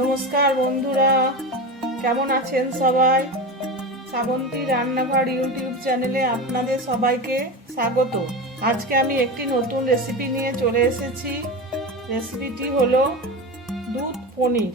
নমস্কার বন্ধুরা, কেমন আছেন সবাই? শ্রাবন্তী রান্নাঘর ইউটিউব চ্যানেলে আপনাদের সবাইকে স্বাগত। আজকে আমি একটি নতুন রেসিপি নিয়ে চলে এসেছি। রেসিপিটি হলো দুধ পনির।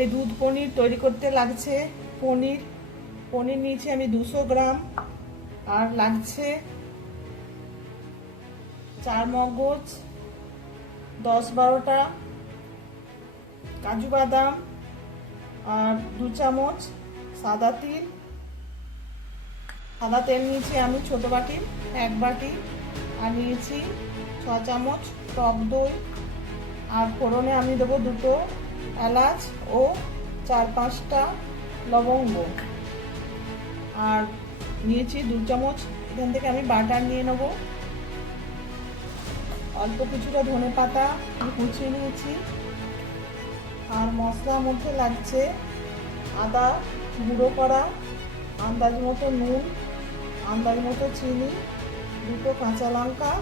এই দুধ পনির তৈরি করতে লাগছে পনির নিয়েছি আমি 200 গ্রাম, আর লাগছে 4 মগজ, 10-12টা কাজু বাদাম, আর 2 চামচ সাদা তেল নিয়েছি আমি ছোট বাটির 1 বাটি, আর নিয়েছি 6 চামচ টক দই, আর ফোড়নে আমি দেবো 2টো এলাচ ও 4-5টা লবঙ্গ, আর নিয়েছি 2 চামচ এখান থেকে আমি বাটার নিয়ে নেব। অল্প কিছুটা ধনে পাতা আমি কুচিয়ে নিয়েছি, আর মশলার মধ্যে লাগছে আদা গুঁড়ো করা, আন্দাজ মতো নুন, আন্দাজ মতো চিনি, 2টো কাঁচা লঙ্কা,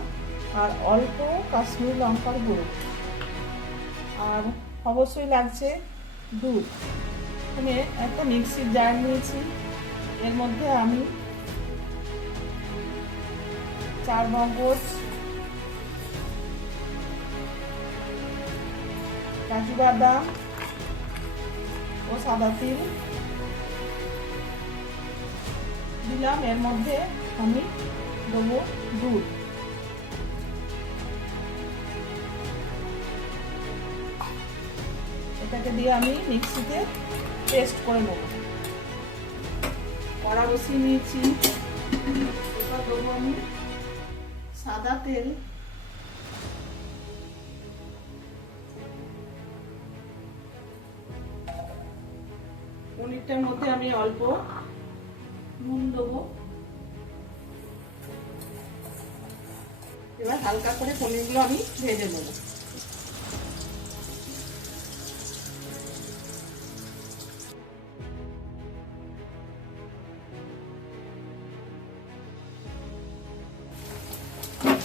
আর অল্প কাশ্মীরি লঙ্কার গুঁড়ো, আর অবশ্যই লাগছে দুধ। এখানে একটা মিক্সির জার নিয়েছি, এর মধ্যে আমি 4 মগজ, কাজু বাদাম ও সাদা তিল দিলাম। এর মধ্যে আমি দেবো দুধ। এটাকে দিয়ে আমি মিক্সিতে পেস্ট করে নেব। কড়া বসিয়ে নিয়েছি, এবার দেবো আমি সাদা তেল। পনিরটার মধ্যে আমি অল্প নুন দেবো। এবার হালকা করে পনিরগুলো আমি ভেজে নেব।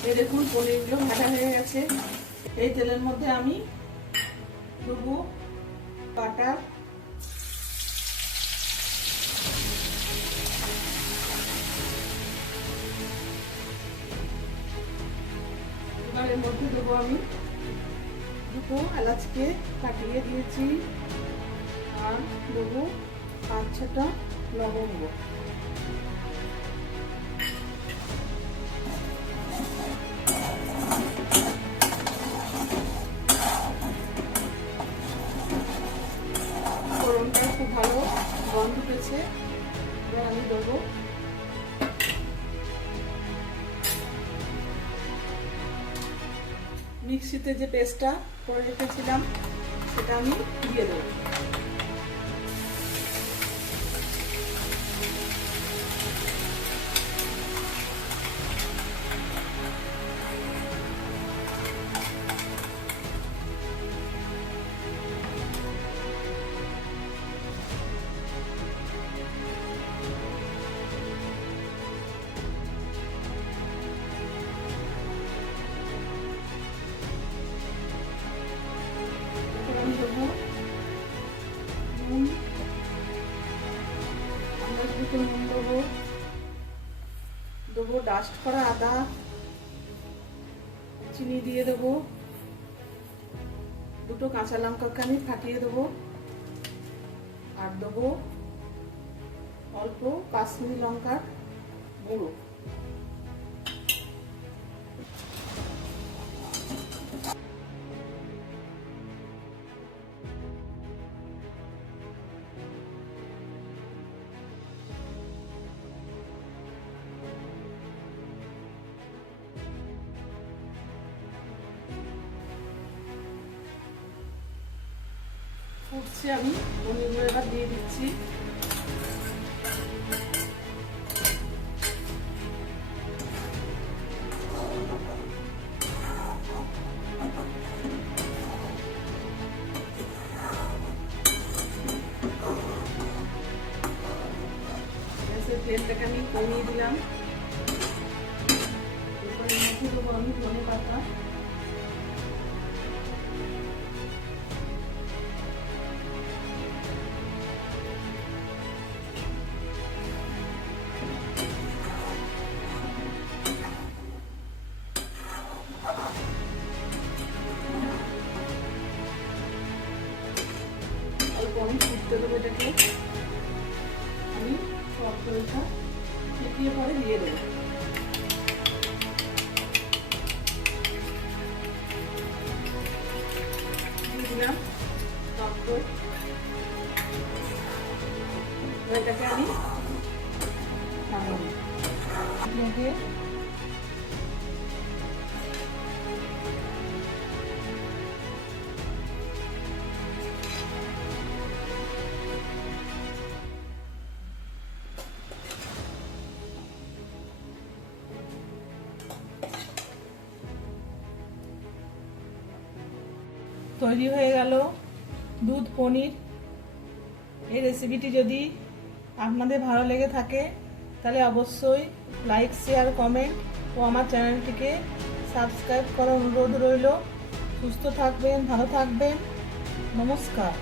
এই দেখুন পনিরগুলো ভাজা হয়ে গেছে। এই তেলের মধ্যে আমি দেবো বাটার, এবার এর মধ্যে দেবো আমি 2টো এলাচকে কাটিয়ে দিয়েছি, আর দেবো 5-6টা লবঙ্গ। ফোড়নটা খুব ভালো গন্ধ উঠেছে। এবার আমি দেবো মিক্সিতে যে পেস্টটা করে রেখেছিলাম সেটা আমি দিয়ে দেবো। দেবো ডাস্ট করা আদা, চিনি দিয়ে দেবো, 2টো কাঁচা লঙ্কাকে আমি ফাটিয়ে দেবো, আর দেবো অল্প কাশ্মীরি লঙ্কার গুঁড়ো। ফুটছে, আমি পনিরগুলো এবার দিয়ে দিচ্ছি। তেলটাকে আমি কমিয়ে দিলাম। এরপরে মধ্যে দেবো আমি ধনে পাতা। অল্প আমি ফুটতে দেবো এটাকে। আমি সব তরকারিটা ফুটিয়ে পরে দিয়ে দেবো। দিয়ে দিলাম টক দই। এটাকে আমি নামাবো। তৈরি হয়ে গেল দুধ পনির। এই রেসিপিটি যদি আপনাদের ভালো লেগে থাকে তাহলে অবশ্যই লাইক, শেয়ার, কমেন্ট ও আমার চ্যানেলটিকে সাবস্ক্রাইব করার অনুরোধ রইল। সুস্থ থাকবেন, ভালো থাকবেন। নমস্কার।